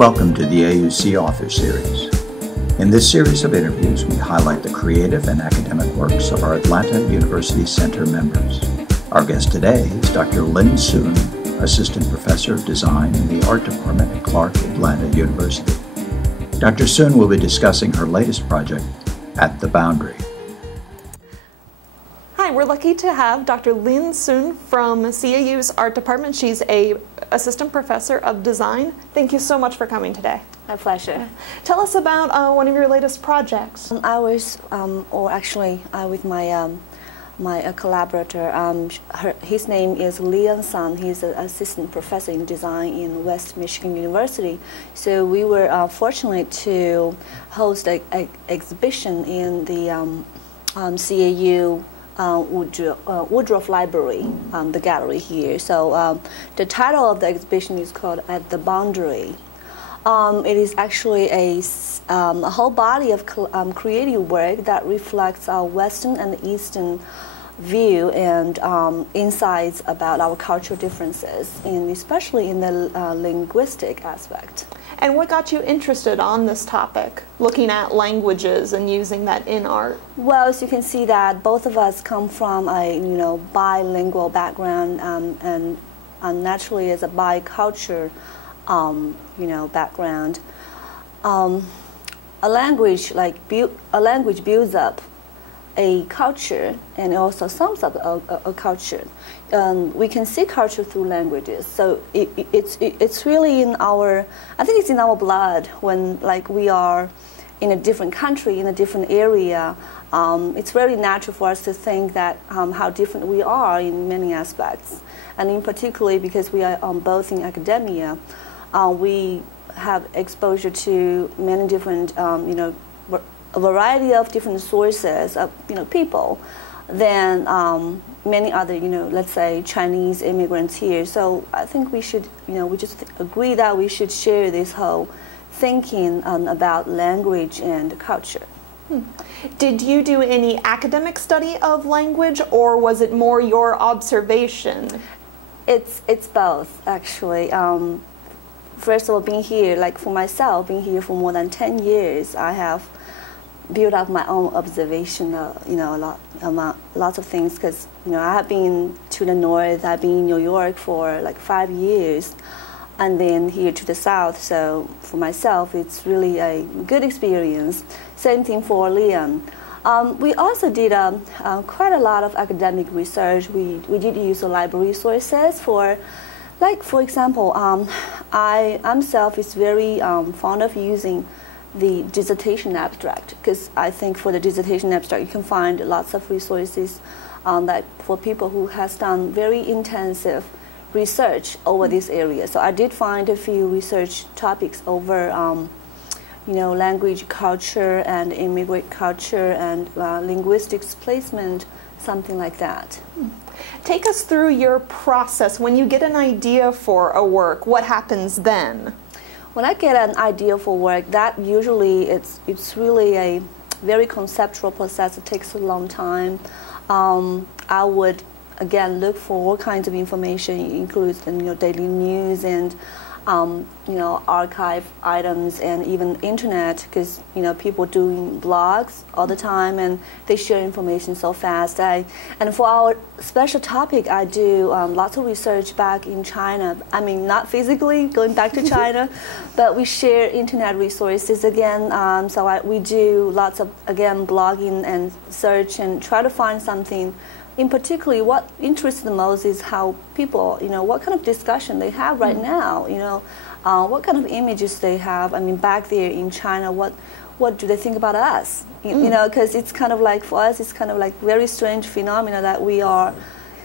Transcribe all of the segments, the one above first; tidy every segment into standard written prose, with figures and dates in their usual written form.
Welcome to the AUC Author Series. In this series of interviews, we highlight the creative and academic works of our Atlanta University Center members. Our guest today is Dr. Lynn Sun, Assistant Professor of Design in the Art Department at Clark Atlanta University. Dr. Sun will be discussing her latest project, At the Boundary. Hi, we're lucky to have Dr. Lynn Sun from CAU's Art Department. She's a Assistant Professor of Design. Thank you so much for coming today. My pleasure. Tell us about one of your latest projects. I was, with my my collaborator. His name is Sun. He's an assistant professor in design in West Michigan University. So we were fortunate to host an exhibition in the CAU Woodruff Library, the gallery here. So the title of the exhibition is called At the Boundary. It is actually a whole body of creative work that reflects our Western and Eastern view and insights about our cultural differences, and especially in the linguistic aspect. And what got you interested on this topic, looking at languages and using that in art? Well, as you can see that both of us come from a bilingual background and naturally as a bicultural background. A language builds up a culture and also sums up a culture. We can see culture through languages, so it's really in our, I think it's in our blood when we are in a different country, in a different area. It's very natural for us to think that how different we are in many aspects, and in particularly because we are both in academia, we have exposure to many different a variety of different sources of people than many other let's say Chinese immigrants here. So I think we should we just agree that we should share this whole thinking about language and culture. Did you do any academic study of language, or was it more your observation? It's both, actually. First of all, being here, for myself, being here for more than 10 years, I have built up my own observation, lots of things, because I have been to the north, I've been in New York for 5 years, and then here to the south. So for myself, it's really a good experience. Same thing for Liam. We also did quite a lot of academic research. We did use the library resources for example, I myself is very fond of using the dissertation abstract, because I think for the dissertation abstract you can find lots of resources for people who has done very intensive research over this area. So I did find a few research topics over language, culture, and immigrant culture, and linguistics placement, something like that. Take us through your process. When you get an idea for a work, what happens then? When I get an idea for work, that usually it's really a very conceptual process. It takes a long time. I would again look for all kinds of information. It includes daily news and archive items, and even internet, because people doing blogs all the time and they share information so fast. And for our special topic, I do lots of research back in China. I mean, not physically going back to China, but we share internet resources again. We do lots of blogging and search and try to find something. In particular, what interests the most is how people, what kind of discussion they have right now, what kind of images they have. I mean, back there in China, what do they think about us? Because it's kind of for us, it's kind of very strange phenomena that we are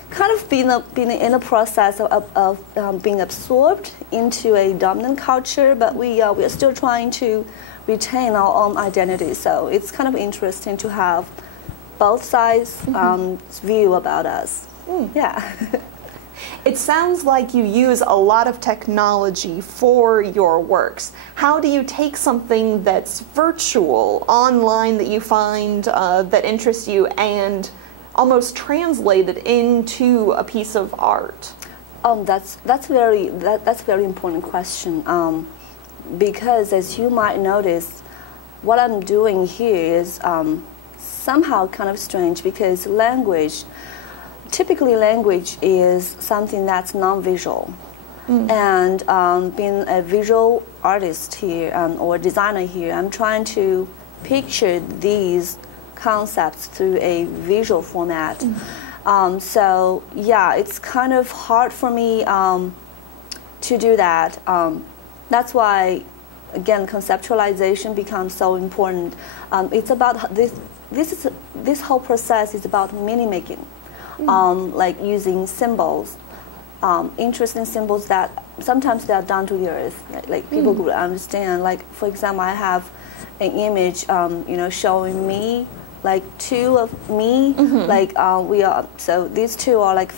kind of being in a process of being absorbed into a dominant culture, but we are still trying to retain our own identity. So it's kind of interesting to have both sides' view about us. Yeah. It sounds like you use a lot of technology for your works. How do you take something that's virtual, online, that you find that interests you, and almost translate it into a piece of art? That's a very important question. because as you might notice, what I'm doing here is somehow kind of strange, because typically language is something that's non-visual. And being a visual artist here or designer here, I'm trying to picture these concepts through a visual format. So yeah, it's kind of hard for me to do that. That's why, again, conceptualization becomes so important. It's about this whole process is about meaning making, like using symbols. Interesting symbols that sometimes they are down to the earth, like people could understand. Like, for example, I have an image, showing me, like two of me, like we are. So these two are like,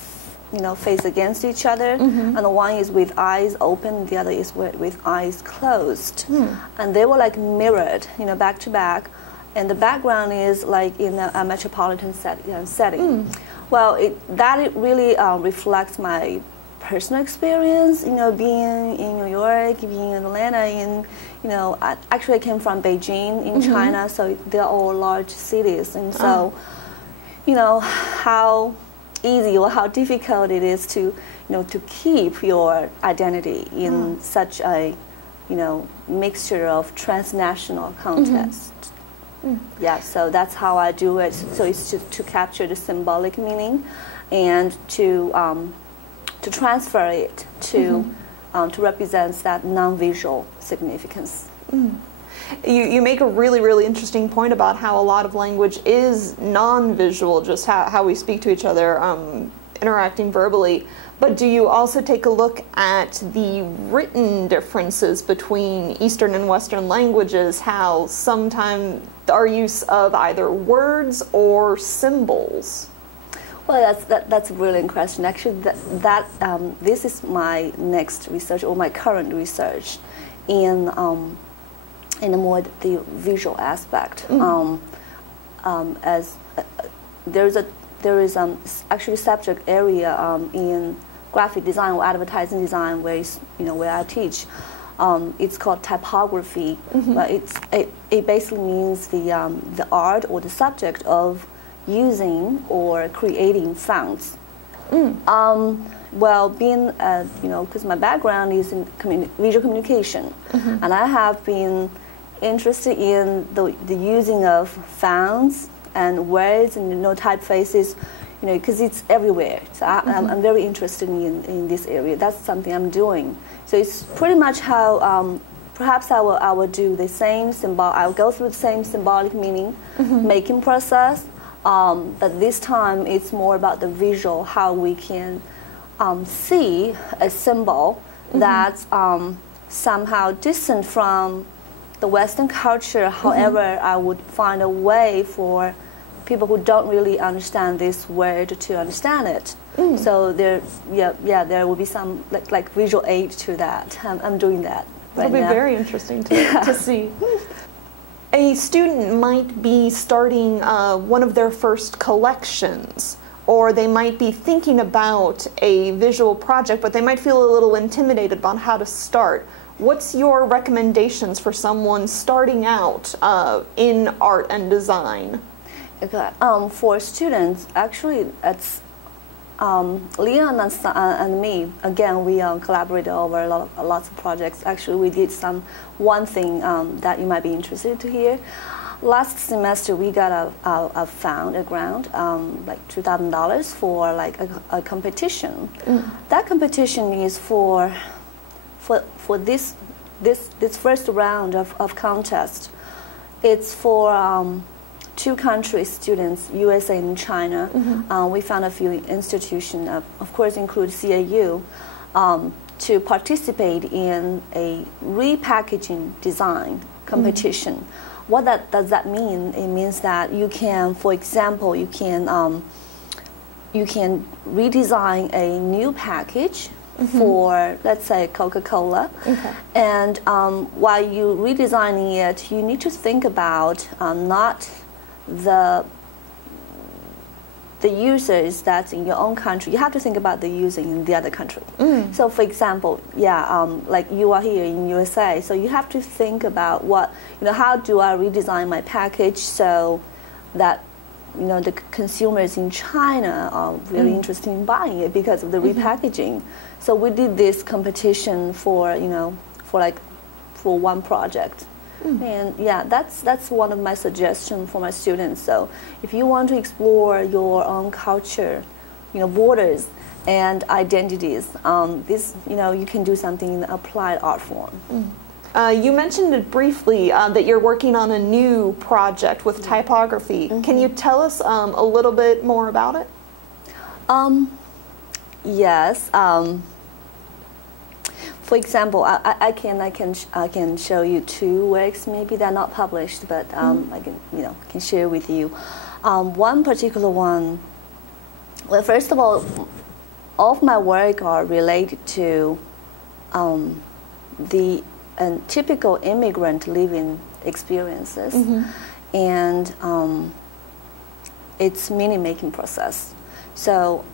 face against each other, and the one is with eyes open, the other is with eyes closed, and they were like mirrored, back to back, and the background is like in a metropolitan setting. Well, it really reflects my personal experience, being in New York, being in Atlanta, actually I came from Beijing in China, so they're all large cities, and so, how easy or how difficult it is to, to keep your identity in such a, mixture of transnational context. Yeah, so that's how I do it. So it's to capture the symbolic meaning, and to transfer it to represent that non-visual significance. You make a really, really interesting point about how a lot of language is non-visual, just how we speak to each other, interacting verbally. But do you also take a look at the written differences between Eastern and Western languages, how sometimes our use of either words or symbols? Well, that's a brilliant question. Actually, this is my next research, or my current research, in the more the visual aspect. As there is actually a subject area in graphic design or advertising design where I teach. It's called typography, but it basically means the art or the subject of using or creating fonts. Well, being because my background is in visual communication, and I have been interested in the using of fonts and words and typefaces, because it's everywhere. So I'm very interested in this area. That's something I'm doing. So it's pretty much how perhaps I will do the same symbol. I'll go through the same symbolic meaning making process. But this time it's more about the visual, how we can see a symbol that's somehow distant from the Western culture. However, I would find a way for people who don't really understand this word to understand it. So there will be some like visual aid to that. I'm doing that right It'll be now. very interesting to see. A student might be starting one of their first collections, or they might be thinking about a visual project, but they might feel a little intimidated about how to start. What's your recommendations for someone starting out in art and design? Okay. For students, actually, it's Leon and me. Again, we collaborated over lots of projects. Actually, we did one thing that you might be interested to hear. Last semester, we got a grant, like $2,000 for like a competition. That competition is for this first round of contest. It's for 2 countries students, USA and China. We found a few institutions, of course, include CAU, to participate in a repackaging design competition. What does that mean? It means that you can, for example, you can redesign a new package for, let's say, Coca-Cola. And while you're redesigning it, you need to think about not the the users that's in your own country, you have to think about the user in the other country. So for example, like you are here in USA, so you have to think about how do I redesign my package so that the consumers in China are really interested in buying it because of the repackaging. So we did this competition for one project. And yeah, that's one of my suggestions for my students. So if you want to explore your own culture, borders and identities, you can do something in the applied art form. You mentioned it briefly that you're working on a new project with typography. Can you tell us a little bit more about it? Yes. For example, I can show you two works. Maybe they're not published, but I can share with you. One particular one. Well, first of all of my work are related to the typical immigrant living experiences, and its meaning making process. So.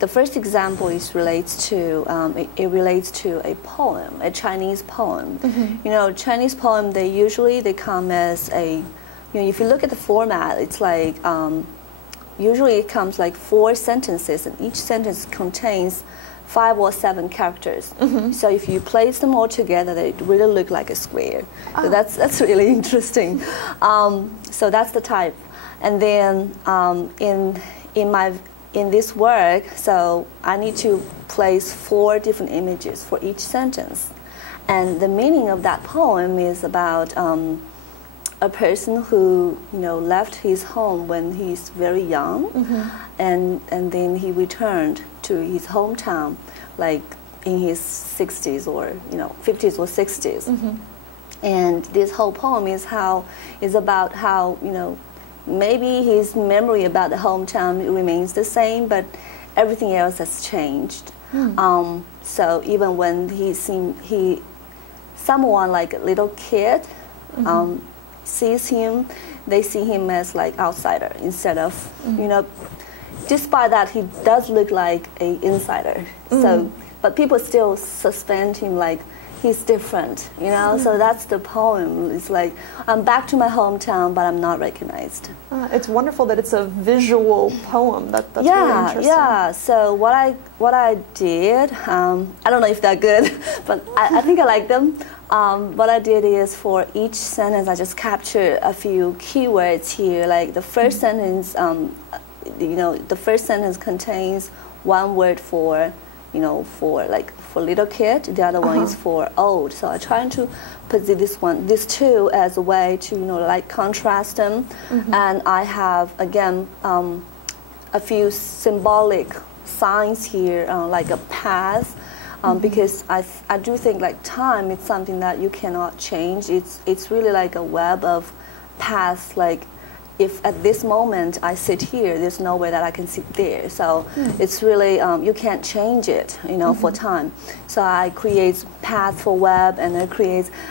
The first example relates to a poem, a Chinese poem. Chinese poem, they come as a, if you look at the format, it's like usually it comes like 4 sentences, and each sentence contains 5 or 7 characters. So if you place them all together, they really look like a square. So that's really interesting. So that's the type, and then in this work, so I need to place 4 different images for each sentence. And the meaning of that poem is about a person who left his home when he's very young, and then he returned to his hometown like in his 60s or 50s or 60s. And this whole poem is about how maybe his memory about the hometown remains the same, but everything else has changed. So even when someone like a little kid sees him, they see him as like outsider instead of, despite that he does look like an insider. So, but people still suspend him like he's different, so that's the poem. It's like, I'm back to my hometown, but I'm not recognized. It's wonderful that it's a visual poem. That's really interesting. Yeah, so what I did, I don't know if they're good, but I think I like them. What I did is for each sentence, I just captured a few keywords here. Like the first sentence, the first sentence contains one word for little kid, the other one is for old. So I try to put these two as a way to contrast them. And I have again a few symbolic signs here, like a path, because I do think like time is something that you cannot change. It's really like a web of paths. Like if at this moment I sit here, there's no way that I can sit there. So it's really, you can't change it, for time. So I create path for web, and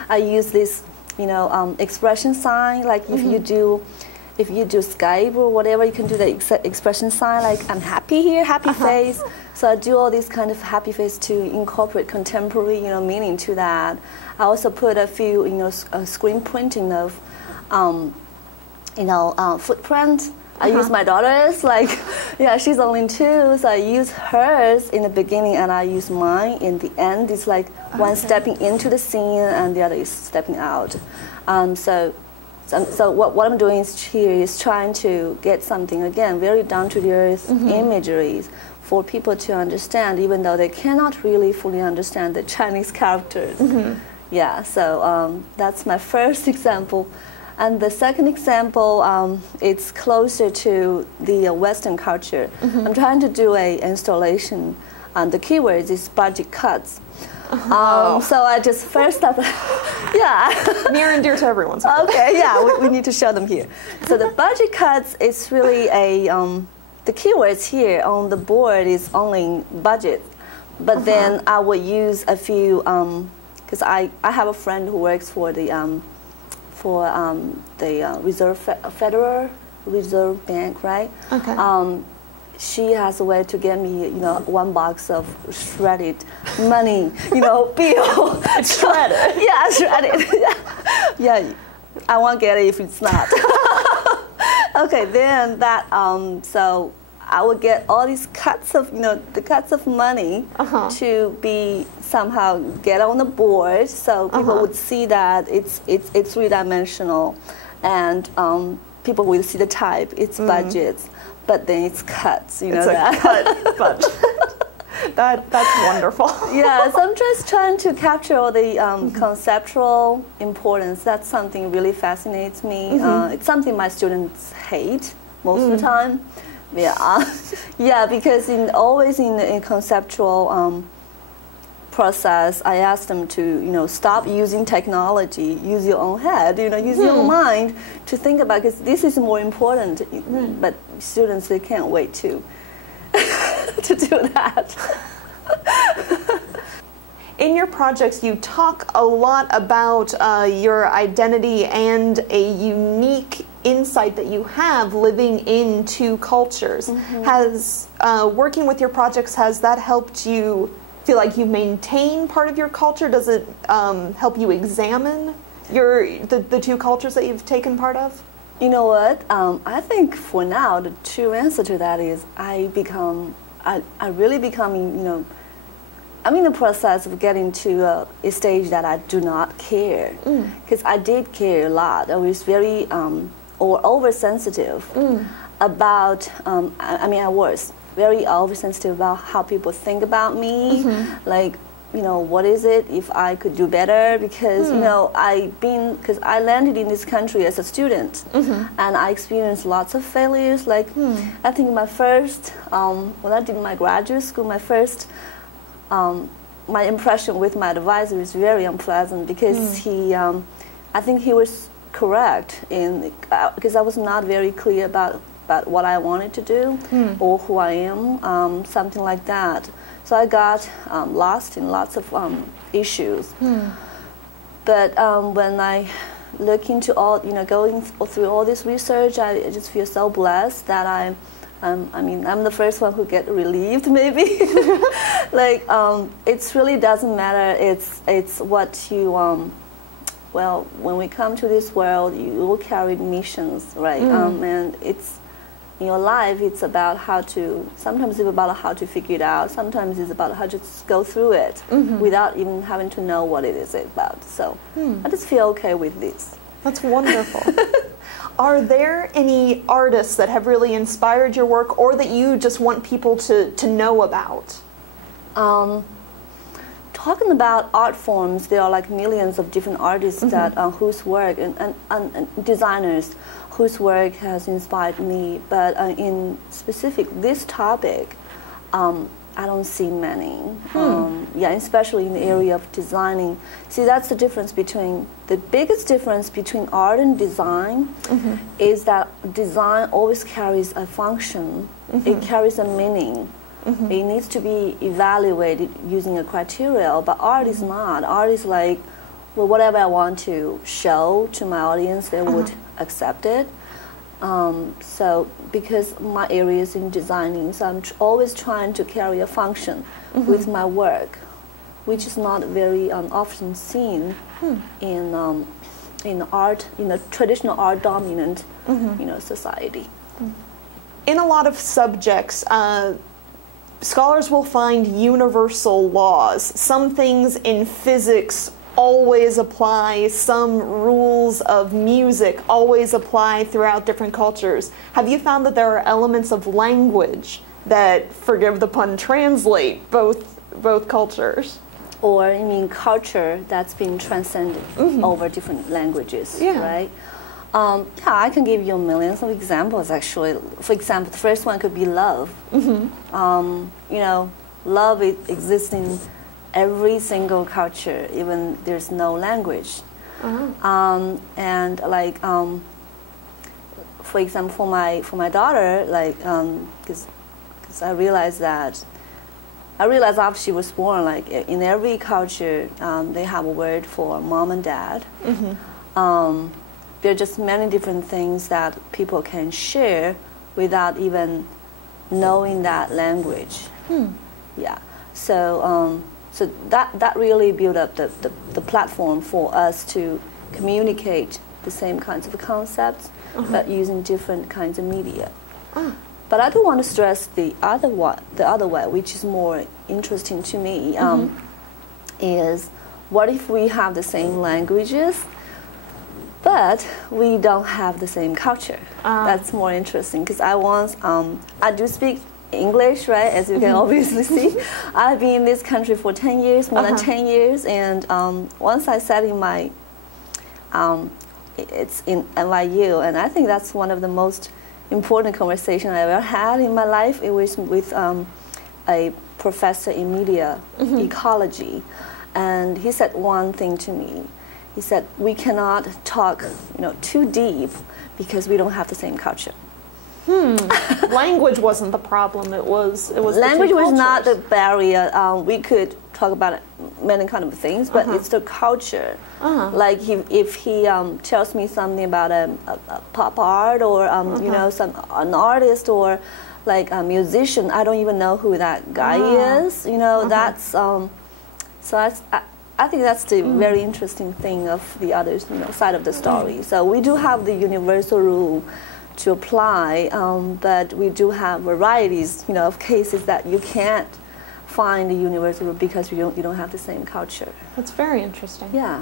I use this, expression sign. Like if you do Skype or whatever, you can do the expression sign, like I'm happy here, happy face. So I do all these kind of happy face to incorporate contemporary, meaning to that. I also put a few, screen printing of, footprint. I use my daughter's, she's only 2, so I use hers in the beginning and I use mine in the end. It's like one stepping into the scene and the other is stepping out. So what I'm doing here is trying to get something, again, very down-to-the-earth imagery for people to understand, even though they cannot really fully understand the Chinese characters. Yeah, so that's my first example. And the second example, it's closer to the Western culture. I'm trying to do an installation, and the keywords is budget cuts. So I just first up, near and dear to everyone's heart. Okay, we need to show them here. So the budget cuts is really the keywords here on the board is only budget, but then I will use a few, because I have a friend who works for the Reserve Federal Reserve Bank, right? Okay. She has a way to get me, one box of shredded money, bill. Shredded. Yeah, shredded. Yeah, I won't get it if it's not. Okay, then that, so I would get all these cuts of, the cuts of money to be somehow get on the board, so people would see that it's 3-dimensional, and people will see the type, it's budgets, but then it's cuts, it's a cut budget. That's wonderful. Yeah, so I'm just trying to capture all the conceptual importance. That's something really fascinates me. It's something my students hate most of the time. Yeah, yeah, because always in conceptual process, I ask them to stop using technology, use your own head, use your own mind to think about, because this is more important. But students, they can't wait to to do that. In your projects, you talk a lot about your identity and a unique insight that you have living in two cultures. Has working with your projects, has that helped you feel like you maintain part of your culture? Does it help you examine the two cultures that you've taken part of? You know what? I think for now, the true answer to that is I really becoming, I'm in the process of getting to a stage that I do not care. Because I did care a lot. I was very oversensitive about, I was very oversensitive about how people think about me. Like, what is it if I could do better? Because, because I landed in this country as a student, and I experienced lots of failures. Like, I think my first, when I did my graduate school, my impression with my advisor is very unpleasant, because I think he was correct because I was not very clear about what I wanted to do or who I am, something like that. So I got lost in lots of issues. But when I look into all, going through all this research, I just feel so blessed that I'm the first one who get relieved, maybe. Like, it really doesn't matter. It's what you, well, when we come to this world, you will carry missions, right? And it's, in your life, it's about sometimes it's about how to figure it out. Sometimes it's about how to just go through it without even having to know what it is about. So I just feel okay with this. That's wonderful. Are there any artists that have really inspired your work, or that you just want people to know about? Talking about art forms, there are like millions of different artists that whose work and designers whose work has inspired me. But in specific this topic, I don't see many. Yeah, especially in the area of designing. See, that's the difference the biggest difference between art and design is that design always carries a function. It carries a meaning. It needs to be evaluated using a criteria, but art is not. Art is like, well, whatever I want to show to my audience, they would accept it. So because my area is in designing, so I'm always trying to carry a function with my work, which is not very often seen in art, traditional art dominant, society. In a lot of subjects, scholars will find universal laws. Some things in physics always apply, some rules of music always apply throughout different cultures. Have you found that there are elements of language that, forgive the pun, translate both cultures? Or, culture that's been transcended over different languages, right? Yeah, I can give you millions of examples, actually. For example, the first one could be love. Love exists in every single culture, even there's no language. And like, for example, for my daughter, like, because I realized after she was born, like in every culture, they have a word for mom and dad. there are just many different things that people can share without even knowing that language. Yeah. So so that really built up the platform for us to communicate the same kinds of concepts, but using different kinds of media. But I do want to stress the other way, which is more interesting to me, is what if we have the same languages, but we don't have the same culture? That's more interesting, because I do speak English, right, as you can obviously see. I've been in this country for 10 years, more than 10 years, and once I sat in my, it's in NYU, and I think that's one of the most important conversations I ever had in my life. It was with a professor in media ecology, and he said one thing to me. He said, we cannot talk, too deep because we don't have the same culture. Language wasn't the problem. It was language was not the barrier. We could talk about many kind of things, but it's the culture. Like if he tells me something about a pop art or an artist or like a musician, I don't even know who that guy is. That's so I think that's the very interesting thing of the other side of the story. So we do have the universal rule to apply, but we do have varieties, of cases that you can't find the universal rule because you don't have the same culture. That's very interesting. Yeah.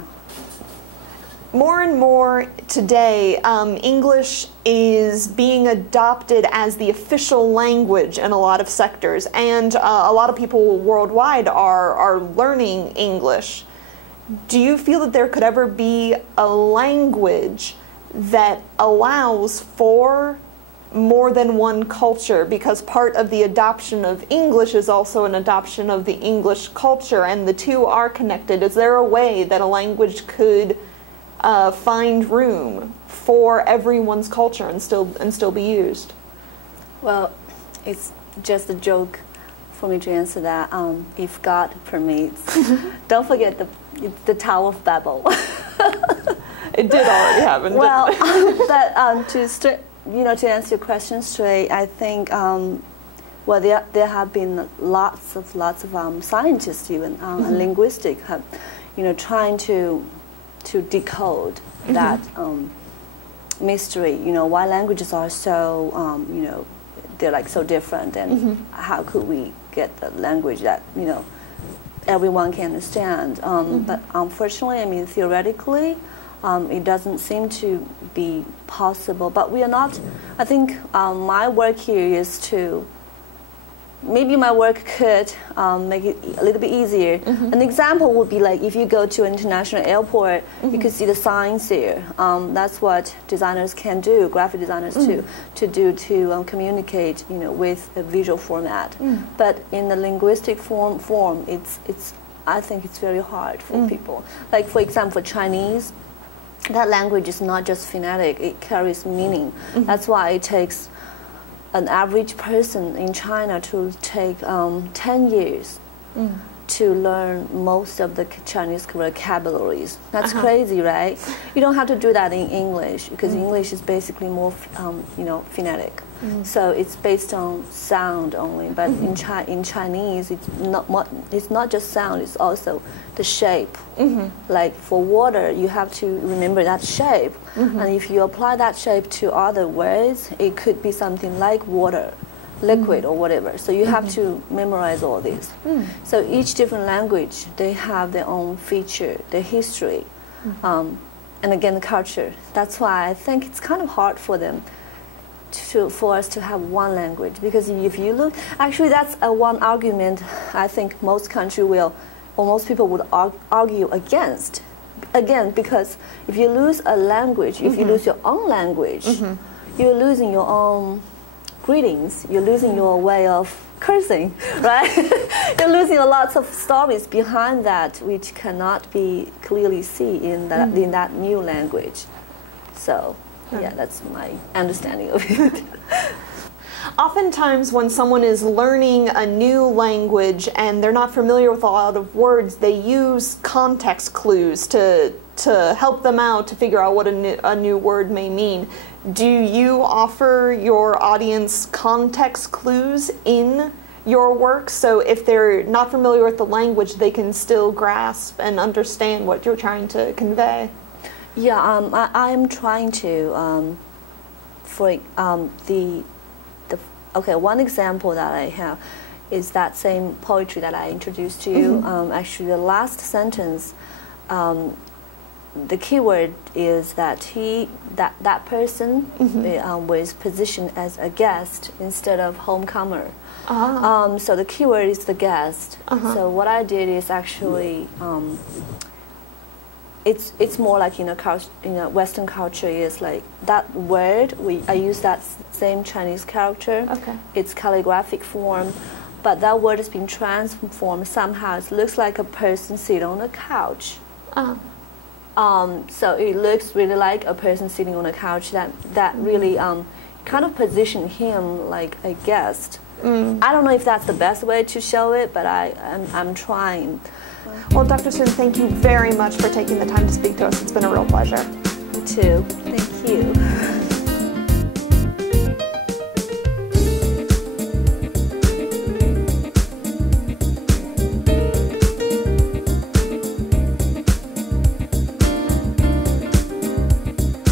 More and more today, English is being adopted as the official language in a lot of sectors, and a lot of people worldwide are learning English. Do you feel that there could ever be a language that allows for more than one culture, because part of the adoption of English is also an adoption of the English culture, and the two are connected? Is there a way that a language could find room for everyone's culture and still be used? Well, it's just a joke for me to answer that. If God permits, don't forget the Tower of Babel. It did already happen. Well, but to answer your question straight, I think there have been lots of scientists, even linguistic, trying to decode that mystery. Why languages are so they're like so different, and how could we get the language that everyone can understand? But unfortunately, I mean, theoretically, it doesn't seem to be possible. But we are not, I think my work here is to, maybe my work could make it a little bit easier. An example would be like if you go to an international airport, you could see the signs there. That's what designers can do, graphic designers to communicate, with a visual format. But in the linguistic form, I think it's very hard for people. Like for example, Chinese. That language is not just phonetic, it carries meaning. That's why it takes an average person in China to take 10 years to learn most of the Chinese vocabularies. That's crazy, right? You don't have to do that in English, because English is basically more, phonetic. So it's based on sound only. But in Chinese, it's not just sound; it's also the shape. Like for water, you have to remember that shape, and if you apply that shape to other words, it could be something like water, liquid, or whatever. So you have to memorize all this. So each different language, they have their own feature, their history, and again, the culture. That's why I think it's kind of hard for them for us to have one language, because if you look, actually that's one argument I think most people would argue against. Again, because if you lose a language, if you lose your own language, you're losing your own greetings, you're losing your way of cursing, right? You're losing lots of stories behind that which cannot be clearly seen in that new language. So yeah, that's my understanding of it. Oftentimes when someone is learning a new language and they're not familiar with a lot of words, they use context clues to help them out to figure out what a new word may mean. Do you offer your audience context clues in your work, so if they're not familiar with the language, they can still grasp and understand what you're trying to convey? Yeah, I'm trying to, okay, one example that I have is that same poetry that I introduced to you. Actually, the last sentence, the keyword is that that person was positioned as a guest instead of homecomer. So the keyword is the guest. So what I did is actually, it's more like in a Western culture is like that word. I use that same Chinese character. It's calligraphic form, but that word has been transformed somehow. It looks like a person sitting on a couch. So it looks really like a person sitting on a couch. That really kind of position him like a guest. I don't know if that's the best way to show it, but I'm trying. Well, Dr. Sun, thank you very much for taking the time to speak to us. It's been a real pleasure. You too. Thank you.